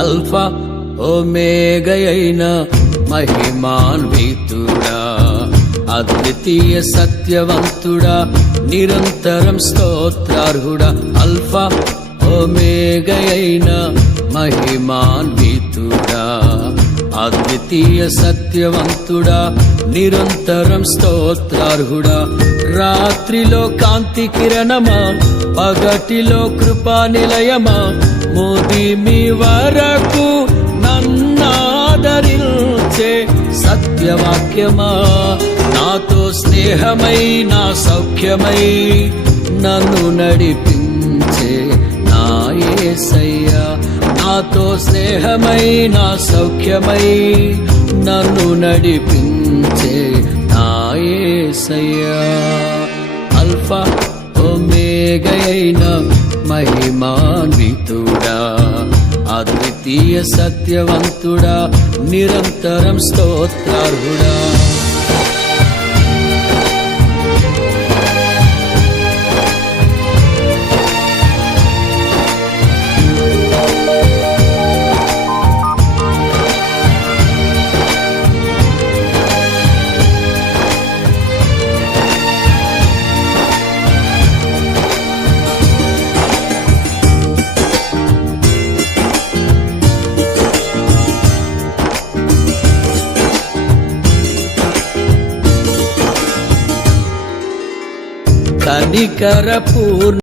Alpha ఓమేగయైన మహిమాన్వితుడా, అద్వితీయ సత్యవంతుడా, నిరంతరం స్తోత్రార్హుడా. Alpha ఓమేగయైన మహిమాన్వితుడా, అద్వితీయ సత్యవంతుడా, నిరంతరం స్తోత్రార్హుడా. రాత్రిలో కాంతి కిరణమా, పగటిలో కృపా నిలయమా, ముదిమి వరకు నన్నాదరించే సత్యవాక్యమా, నాతో స్నేహమై నా సౌఖ్యమై నన్ను నడిపించే నా యేసయ్యా. నాతో స్నేహమై నా సౌఖ్యమై నన్ను నడిపించే నా యేసయ్యా. అల్ఫా ఓమేగయైన మహిమాన్వితుడా, అద్వితీయ సత్యవంతుడా, నిరంతరం స్తోత్రార్హుడా. కనికర పూర్ణ